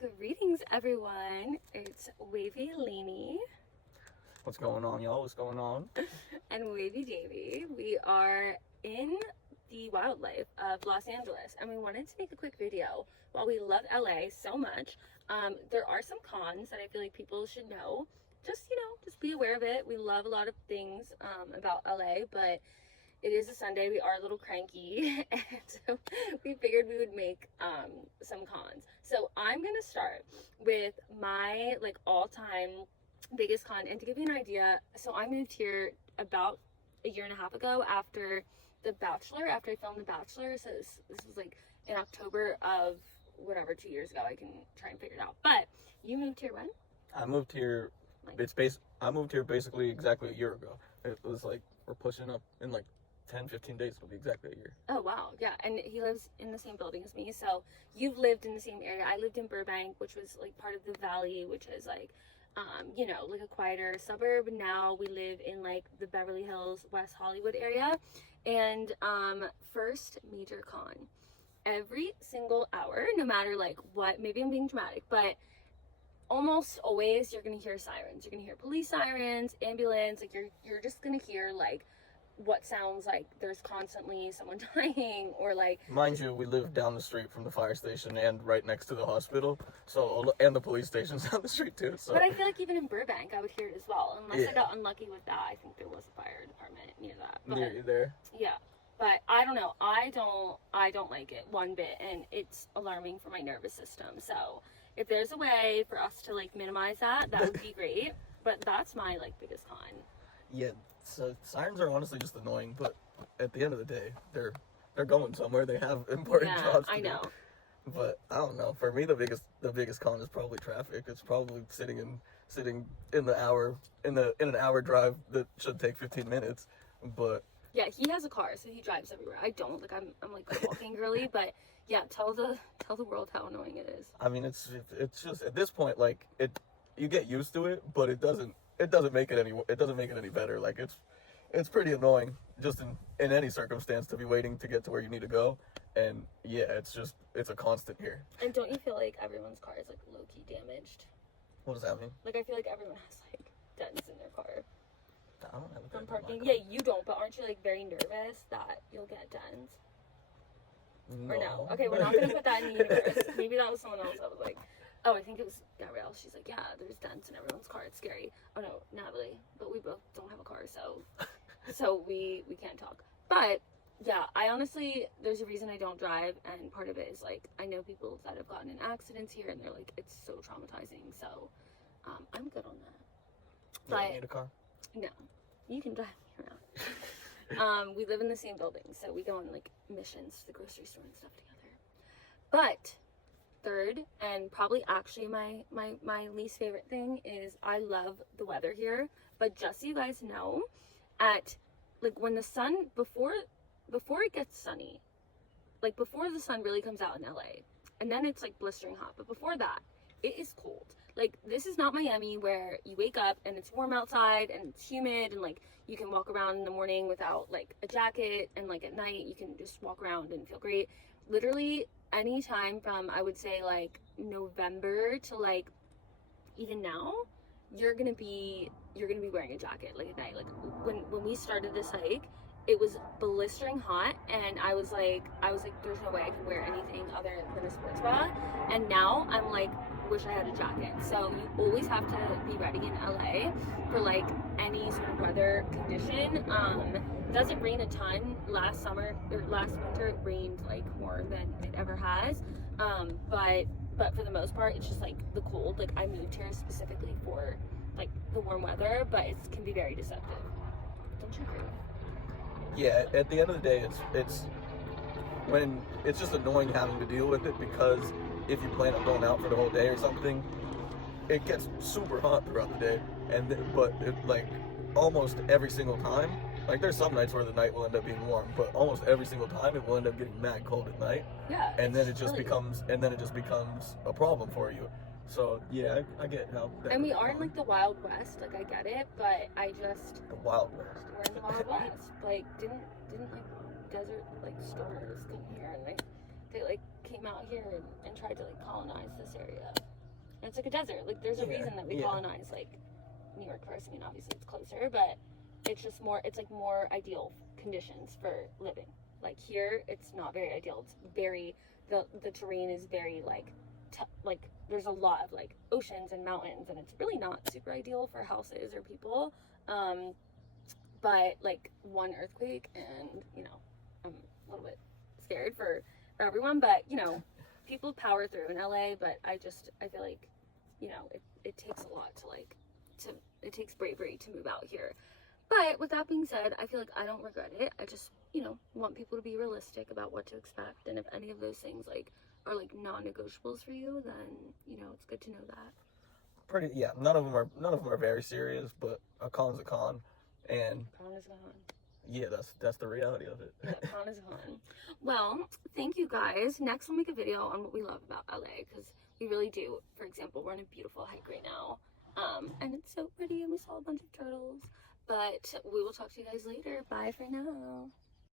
Greetings, everyone. It's Wavy Lainey What's going on, y'all? What's going on? and Wavy Davy. We are in the wildlife of Los Angeles, and we wanted to make a quick video. While we love LA so much, there are some cons that I feel like people should know. Just be aware of it. We love a lot of things about LA, but it is a Sunday. We are a little cranky, and so we figured we would make some cons. So I'm gonna start with my all-time biggest con, and to give you an idea, so I moved here about a year and a half ago after The Bachelor. After I filmed The Bachelor, so this was like in October of whatever 2 years ago. I can try and figure it out. But you moved here when? I moved here. I moved here basically exactly a year ago. It was like we're pushing up in like 10-15 days. It'll be exactly a year. Oh wow, yeah, and he lives in the same building as me. So you've lived in the same area. I lived in Burbank, which was like part of the Valley, which is like like a quieter suburb. Now we live in like the Beverly Hills, West Hollywood area. And first major con, every single hour, no matter like what, maybe I'm being dramatic, but almost always you're gonna hear sirens. You're gonna hear police sirens, ambulance, like you're just gonna hear like what sounds like there's constantly someone dying, or like, Mind you, we live down the street from the fire station and right next to the hospital. And the police station's down the street too. So. But I feel like even in Burbank, I would hear it as well. Unless I got unlucky with that. I think there was a fire department near that. But, Near you there. yeah. But I don't know. I don't like it one bit, and it's alarming for my nervous system. So if there's a way for us to like minimize that, that would be great. But that's my like biggest con. Yeah. So sirens are honestly just annoying, but at the end of the day, they're going somewhere. They have important jobs to do. know. But I don't know. For me, the biggest con is probably traffic. It's probably sitting in an hour drive that should take 15 minutes. But Yeah, he has a car, so he drives everywhere. I don't. Like I'm like a walking girly, but yeah, tell the world how annoying it is. I mean, it's just at this point, like you get used to it, but it doesn't make it any better. Like it's pretty annoying just in any circumstance to be waiting to get to where you need to go. And yeah, it's a constant here. And don't you feel like everyone's car is like low key damaged? What does that mean? Like I feel like everyone has like dents in their car I don't have a from dent in parking. my car. Yeah, you don't, but aren't you like very nervous that you'll get dents? Or no? Okay, we're not gonna put that in the universe. Maybe that was someone else. I was like, oh, I think it was Gabrielle. She's like, yeah, there's dents in everyone's car. It's scary. Oh no, Natalie. But we both don't have a car, so we can't talk. But yeah, I honestly, there's a reason I don't drive, and part of it is like I know people that have gotten in accidents here, and they're like, it's so traumatizing. So I'm good on that. You don't need a car? No, you can drive me around. We live in the same building, so we go on like missions to the grocery store and stuff together. But third, and probably actually my least favorite thing, is I love the weather here. But just so you guys know, at like when the sun before it gets sunny, like before the sun really comes out in LA, and then it's like blistering hot, but before that it is cold. Like this is not Miami where you wake up and it's warm outside and it's humid, and like you can walk around in the morning without like a jacket, and like at night you can just walk around and feel great. Literally any time from, I would say, like November to like even now, you're gonna be wearing a jacket like at night. Like when we started this hike, it was blistering hot, and I was like there's no way I can wear anything other than a sports bra. And now I'm like, wish I had a jacket. So you always have to be ready in LA for like any sort of weather condition. Doesn't rain a ton. Last winter it rained like more than it ever has. But for the most part, it's just like the cold. Like I moved here specifically for like the warm weather, but it can be very deceptive. Don't you agree? Yeah, at the end of the day, it's just annoying having to deal with it, because if you plan on going out for the whole day or something, it gets super hot throughout the day, but like almost every single time, like there's some nights where the night will end up being warm, but almost every single time it will end up getting mad cold at night. Yeah. And then it just becomes a problem for you. So yeah, I get how. And we are in like the Wild West, like I get it, but The Wild West. we're in the Wild West. Like didn't like desert like storms come here and like they like came out here and tried to like colonize this area. And it's like a desert. Like there's a reason that we colonize like New York first. I mean, obviously it's closer, but it's just more. It's like more ideal conditions for living. Like here, it's not very ideal. It's very the terrain is very like there's a lot of like oceans and mountains, and it's really not super ideal for houses or people. But like one earthquake, and you know, I'm a little bit scared for everyone, but you know, people power through in LA. But I feel like, you know, it takes a lot it takes bravery to move out here. But with that being said, I feel like I don't regret it. I just, you know, want people to be realistic about what to expect, and if any of those things like are like non-negotiables for you, then you know it's good to know that. None of them are very serious, but a con's a con, and Con is a con. yeah, that's the reality of it. Yeah, con is a con. Well, thank you guys. Next we'll make a video on what we love about LA, because we really do. For example, we're on a beautiful hike right now, and it's so pretty, and we saw a bunch of turtles. But we will talk to you guys later. Bye for now.